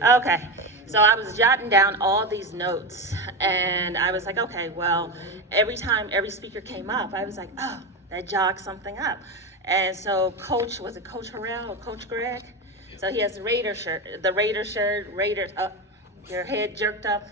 Okay, so I was jotting down all these notes, and I was like, okay, well, every time every speaker came up, I was like, oh, that jogged something up. And so was it Coach Harrell or Coach Greg? So he has the Raider shirt, Raiders, your head jerked up,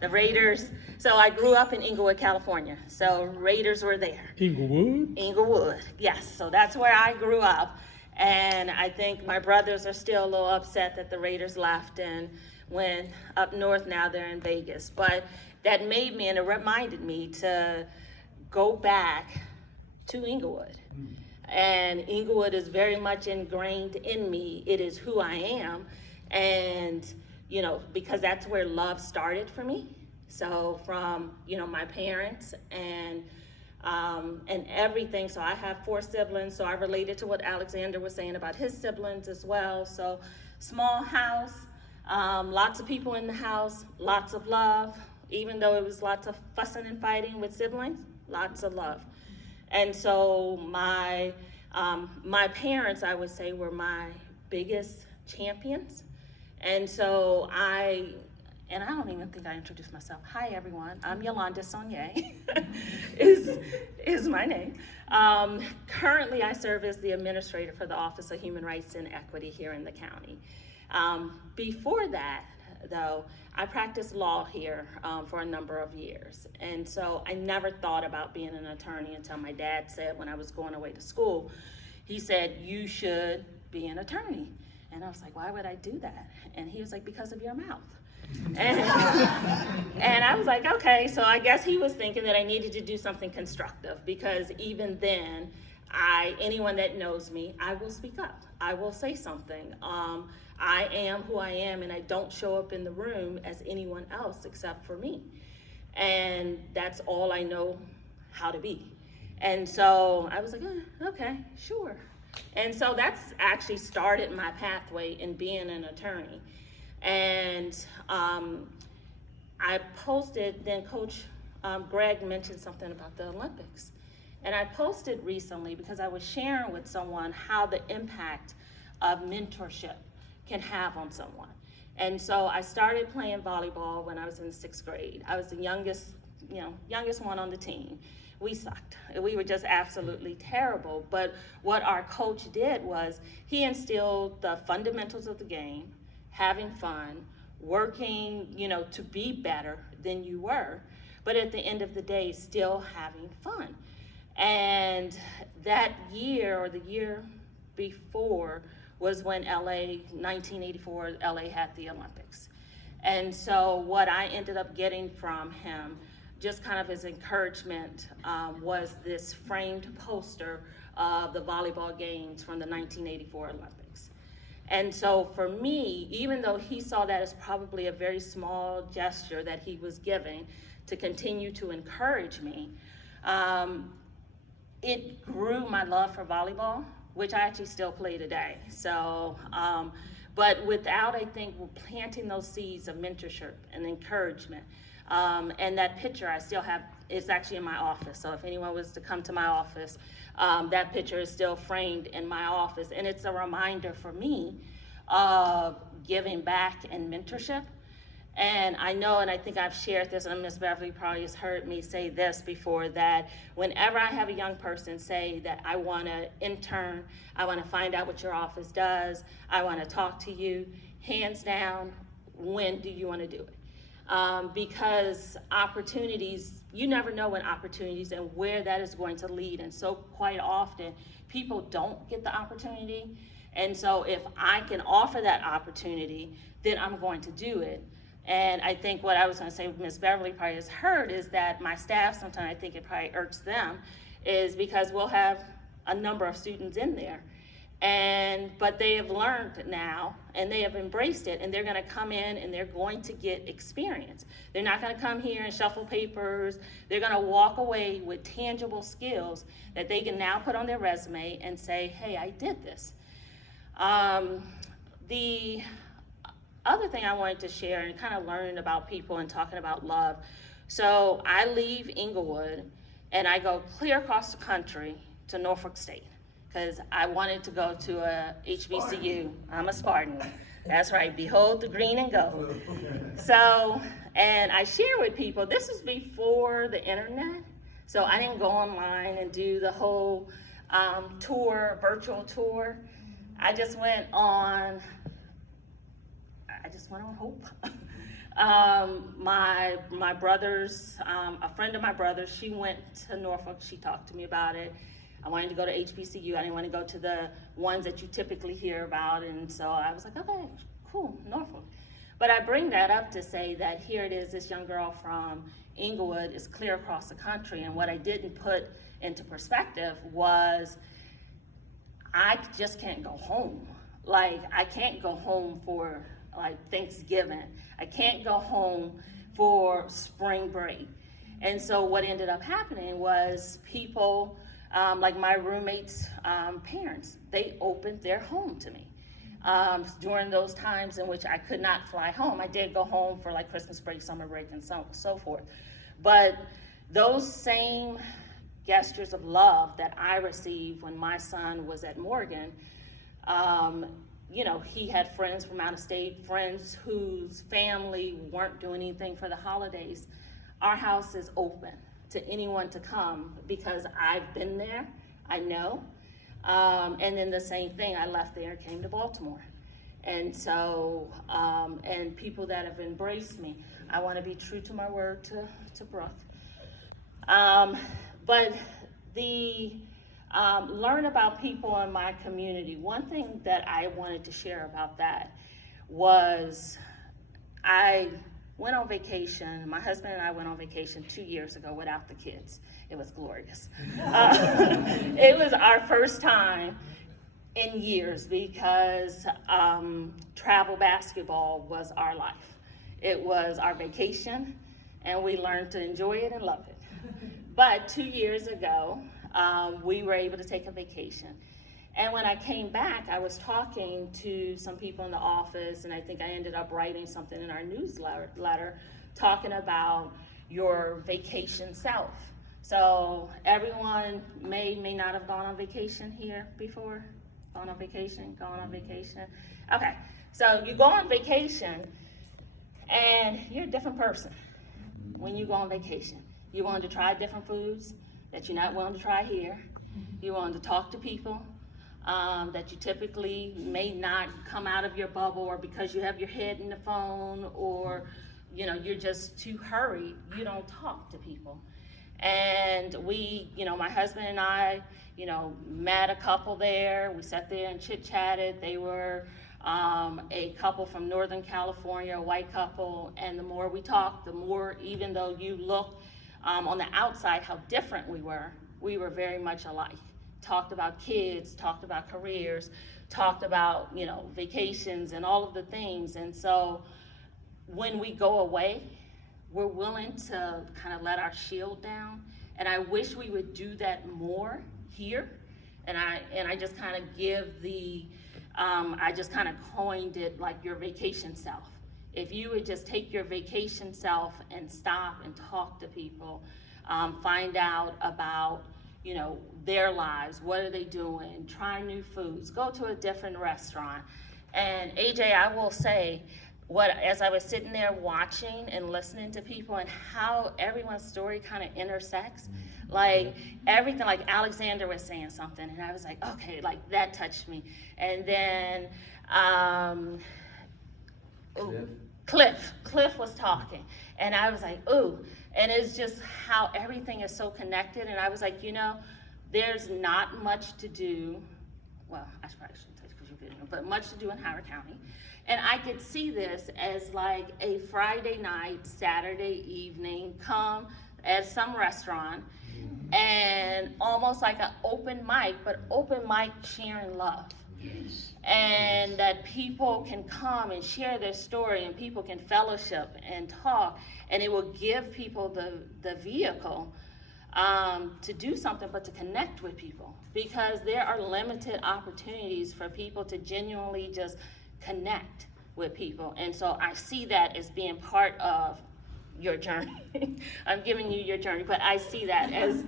the Raiders. So I grew up in Inglewood, California, so Raiders were there. Inglewood, yes, so that's where I grew up. And I think my brothers are still a little upset that the Raiders left and went up north. Now they're in Vegas. But that made me, and it reminded me to go back to Inglewood. And Inglewood is very much ingrained in me. It is who I am. And, because that's where love started for me. So from, my parents and everything. So I have 4 siblings, so I related to what Alexander was saying about his siblings as well. So small house, lots of people in the house, lots of love, even though it was lots of fussing and fighting with siblings, lots of love. And so my parents, I would say, were my biggest champions. And so I don't even think I introduced myself. Hi, everyone. I'm Yolanda Sonnier, is my name. Currently, I serve as the administrator for the Office of Human Rights and Equity here in the county. Before that, though, I practiced law here for a number of years. And so I never thought about being an attorney until my dad said, when I was going away to school, he said, you should be an attorney. And I was like, why would I do that? And he was like, because of your mouth. And I was like, okay, so I guess he was thinking that I needed to do something constructive, because even then, anyone that knows me, I will speak up. I will say something. I am who I am, and I don't show up in the room as anyone else except for me. And that's all I know how to be. And so I was like, okay, sure. And so that's actually started my pathway in being an attorney. And I posted, then Coach Greg mentioned something about the Olympics. And I posted recently because I was sharing with someone how the impact of mentorship can have on someone. And so I started playing volleyball when I was in the 6th grade. I was the youngest one on the team. We sucked. We were just absolutely terrible. But what our coach did was he instilled the fundamentals of the game, having fun, working, to be better than you were, but at the end of the day, still having fun. And that year, or the year before, was when 1984, LA had the Olympics. And so what I ended up getting from him, just kind of as encouragement, was this framed poster of the volleyball games from the 1984 Olympics. And so for me, even though he saw that as probably a very small gesture that he was giving to continue to encourage me, it grew my love for volleyball, which I actually still play today. So, but without, I think, planting those seeds of mentorship and encouragement, and that picture I still have, it's actually in my office. So if anyone was to come to my office, that picture is still framed in my office. And it's a reminder for me of giving back and mentorship. And I know, and I think I've shared this, and Ms. Beverly probably has heard me say this before, that whenever I have a young person say that I want to intern, I want to find out what your office does, I want to talk to you, hands down, when do you want to do it? Because opportunities, you never know when opportunities and where that is going to lead. And so quite often, people don't get the opportunity. And so if I can offer that opportunity, then I'm going to do it. And I think what I was going to say, Ms. Beverly probably has heard, is that my staff, sometimes I think it probably irks them, is because we'll have a number of students in there. But they have learned now, and they have embraced it, and they're going to come in and they're going to get experience. They're not going to come here and shuffle papers. They're going to walk away with tangible skills that they can now put on their resume and say, hey, I did this. The other thing I wanted to share, and kind of learning about people and talking about love. So I leave Inglewood and I go clear across the country to Norfolk State, because I wanted to go to a HBCU. I'm a Spartan. That's right, behold the green and gold. So, and I share with people, this was before the internet, so I didn't go online and do the whole tour, virtual tour. I just went on hope. My brother's, a friend of my brother's, she went to Norfolk. She talked to me about it. I wanted to go to HBCU. I didn't want to go to the ones that you typically hear about. And so I was like, okay, cool, Norfolk. But I bring that up to say that here it is, this young girl from Inglewood is clear across the country. And what I didn't put into perspective was I just can't go home. Like, I can't go home for like Thanksgiving. I can't go home for spring break. And so what ended up happening was people, like my roommates' parents, they opened their home to me. During those times in which I could not fly home. I did go home for like Christmas break, summer break, and so forth. But those same gestures of love that I received when my son was at Morgan, you know, he had friends from out of state, friends whose family weren't doing anything for the holidays. Our house is open to anyone to come because I've been there, I know. And then the same thing, I left there and came to Baltimore. And so, and people that have embraced me, I want to be true to my word to Brooke. But the learn about people in my community. One thing that I wanted to share about that was I went on vacation. My husband and I went on vacation 2 years ago without the kids. It was glorious. It was our first time in years because travel basketball was our life. It was our vacation, and we learned to enjoy it and love it. But 2 years ago, we were able to take a vacation. And when I came back, I was talking to some people in the office, and I think I ended up writing something in our newsletter talking about your vacation self. So everyone may not have gone on vacation here before. Gone on vacation. Okay, so you go on vacation, and you're a different person when you go on vacation. You want to try different foods that you're not willing to try here. You want to talk to people that you typically may not come out of your bubble, or because you have your head in the phone, or you know, you're just too hurried, you don't talk to people. And we, you know, my husband and I, you know, met a couple there. We sat there and chit-chatted. They were a couple from Northern California, a white couple, and the more we talked, the more, even though you look on the outside how different we were very much alike. Talked about kids, talked about careers, talked about, you know, vacations and all of the things. And so when we go away, we're willing to kind of let our shield down. And I wish we would do that more here. And I just kind of give the, I just kind of coined it like your vacation self. If you would just take your vacation self and stop and talk to people, find out about, you know, their lives, what are they doing, try new foods, go to a different restaurant. And AJ, I will say, as I was sitting there watching and listening to people and how everyone's story kind of intersects, like everything, like Alexander was saying something, and I was like, okay, like that touched me. And then Cliff was talking, and I was like, ooh, and it's just how everything is so connected. And I was like, you know, there's not much to do, well, I probably shouldn't touch because you're video, but much to do in Howard County. And I could see this as like a Friday night, Saturday evening, come at some restaurant, and almost like an open mic, but open mic sharing love. Yes. And that people can come and share their story, and people can fellowship and talk, and it will give people the vehicle to do something, but to connect with people, because there are limited opportunities for people to genuinely just connect with people. And so I see that as being part of your journey. I'm giving you your journey, but I see that as...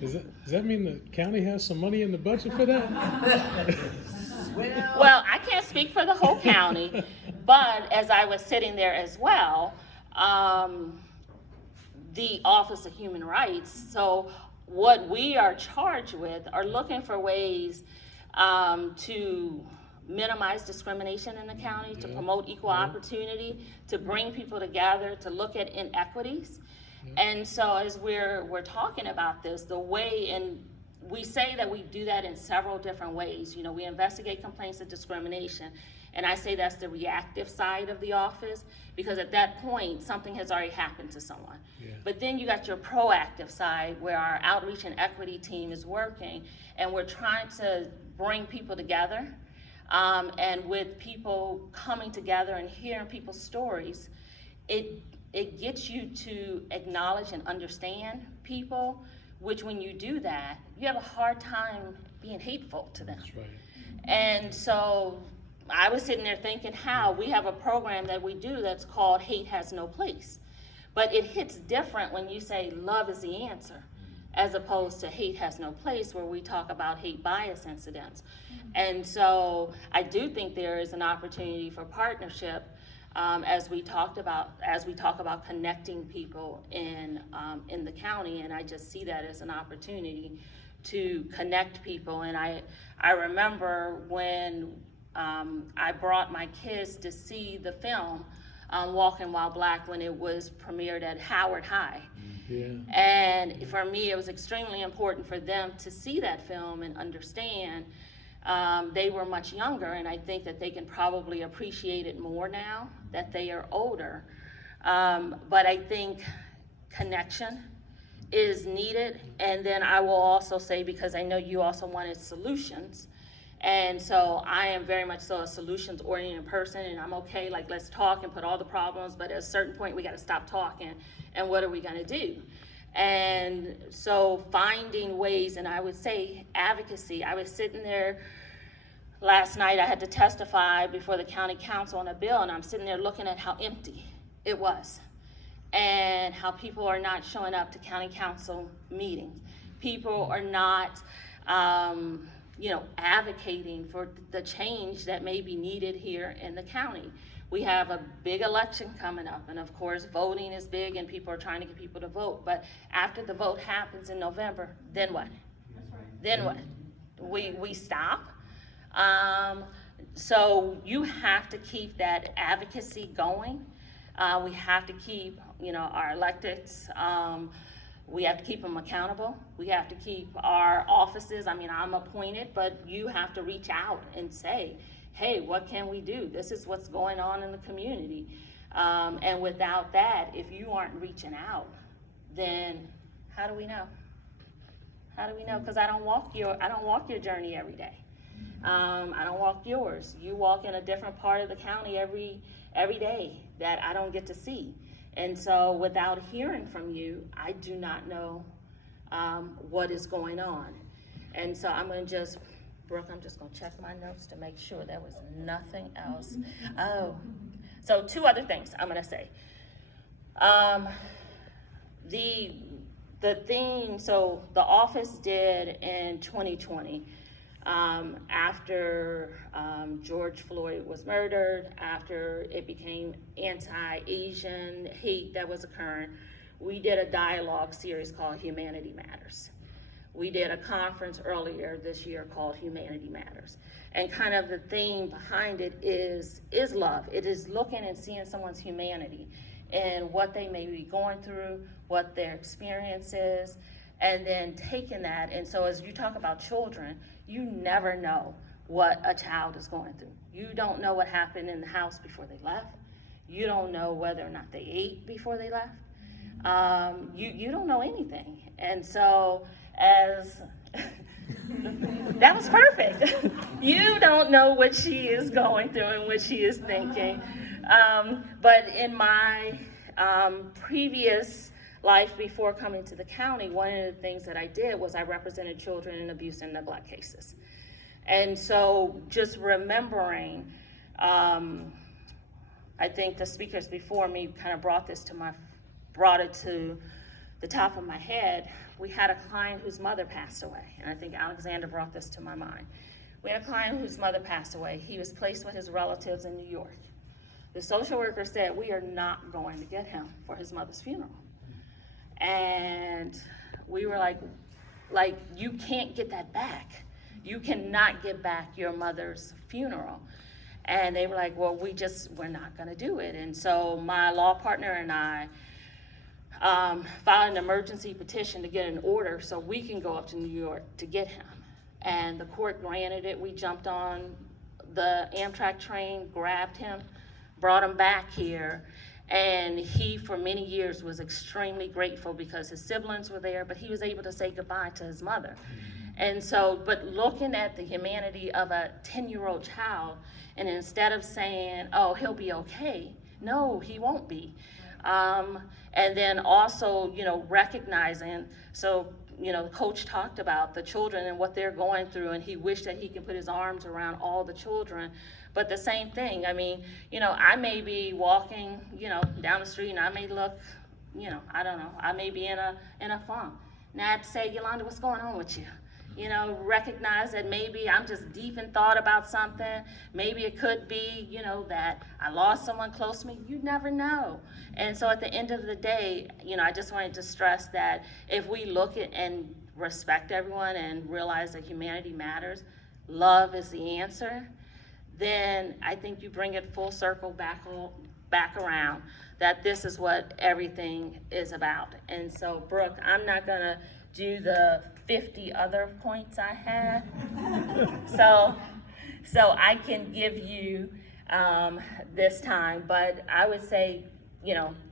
Does that mean the county has some money in the budget for that? Well, I can't speak for the whole county, but as I was sitting there as well, the Office of Human Rights, so what we are charged with are looking for ways to minimize discrimination in the county, to promote equal opportunity, to bring people together, to look at inequities. And so as we're talking about this, the way, and we say that we do that in several different ways. You know, we investigate complaints of discrimination, and I say that's the reactive side of the office, because at that point, something has already happened to someone. But then you got your proactive side, where our outreach and equity team is working, and we're trying to bring people together. And with people coming together and hearing people's stories, it gets you to acknowledge and understand people, which when you do that, you have a hard time being hateful to them. That's right. And so I was sitting there thinking how we have a program that we do that's called Hate Has No Place. But it hits different when you say love is the answer, as opposed to hate has no place, where we talk about hate bias incidents. And so I do think there is an opportunity for partnership as we talk about connecting people in the county, and I just see that as an opportunity to connect people. And I remember when I brought my kids to see the film Walking While Black when it was premiered at Howard High. Yeah. And for me, it was extremely important for them to see that film and understand. They were much younger, and I think that they can probably appreciate it more now that they are older. But I think connection is needed. And then I will also say, because I know you also wanted solutions, and so I am very much so a solutions-oriented person, and I'm okay, like, let's talk and put all the problems, but at a certain point, we gotta stop talking, and what are we gonna do? And so finding ways, and I would say advocacy. I was sitting there last night, I had to testify before the county council on a bill, and I'm sitting there looking at how empty it was, and how people are not showing up to county council meetings. People are not, advocating for the change that may be needed here in the county. We have a big election coming up, and of course, voting is big, and people are trying to get people to vote. But after the vote happens in November, then what? That's right. Then what? We stop. So you have to keep that advocacy going. We have to keep, our electeds. We have to keep them accountable. We have to keep our offices. I mean, I'm appointed, but you have to reach out and say, hey, what can we do? This is what's going on in the community. And without that, if you aren't reaching out, then how do we know? How do we know? Because I don't walk your journey every day. I don't walk yours. You walk in a different part of the county every day that I don't get to see. And so without hearing from you, I do not know what is going on. And so Brooke, I'm just gonna check my notes to make sure there was nothing else. Oh, so two other things I'm gonna say. The thing, so the office did in 2020, after George Floyd was murdered, after it became anti-Asian hate that was occurring, we did a dialogue series called Humanity Matters. We did a conference earlier this year called Humanity Matters. And kind of the theme behind it is love. It is looking and seeing someone's humanity and what they may be going through, what their experience is, and then taking that. And so as you talk about children, you never know what a child is going through. You don't know what happened in the house before they left. You don't know whether or not they ate before they left. You don't know anything. And so that was perfect. You don't know what she is going through and what she is thinking. But in my previous life before coming to the county, one of the things that I did was I represented children in abuse and neglect cases. And so just remembering, I think the speakers before me kind of brought it to the top of my head. We had a client whose mother passed away, and I think Alexander brought this to my mind. We had a client whose mother passed away. He was placed with his relatives in New York. The social worker said, we are not going to get him for his mother's funeral. And we were like, you can't get that back. You cannot get back your mother's funeral. And they were like, well, we're not gonna do it. And so my law partner and I filed an emergency petition to get an order so we can go up to New York to get him. And the court granted it. We jumped on the Amtrak train, grabbed him, brought him back here. And he, for many years, was extremely grateful because his siblings were there, but he was able to say goodbye to his mother. And so, but looking at the humanity of a 10-year-old child, and instead of saying, oh, he'll be okay, no, he won't be. And then also, recognizing, so, the coach talked about the children and what they're going through, and he wished that he could put his arms around all the children. But the same thing, I mean, I may be walking, down the street and I may look, I don't know, I may be in a funk. And I'd say, Yolanda, what's going on with you? Recognize that maybe I'm just deep in thought about something. Maybe it could be, that I lost someone close to me. You never know. And so at the end of the day, I just wanted to stress that if we look at and respect everyone and realize that humanity matters, love is the answer, then I think you bring it full circle back around, that this is what everything is about. And so, Brooke, I'm not gonna do the 50 other points I had. so I can give you this time, but I would say,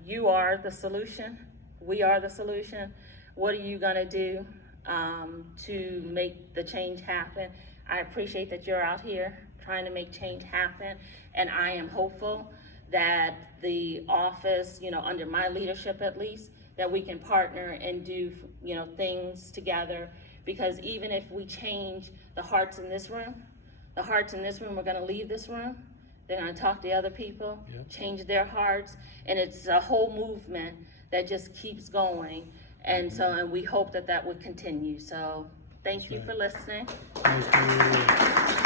you are the solution. We are the solution. What are you gonna do to make the change happen? I appreciate that you're out here trying to make change happen, and I am hopeful that the office, under my leadership at least, that we can partner and do, things together, because even if we change the hearts in this room, the hearts in this room are gonna leave this room, they're gonna talk to other people, change their hearts, and it's a whole movement that just keeps going, and we hope that would continue. So thank you for listening. Thank you.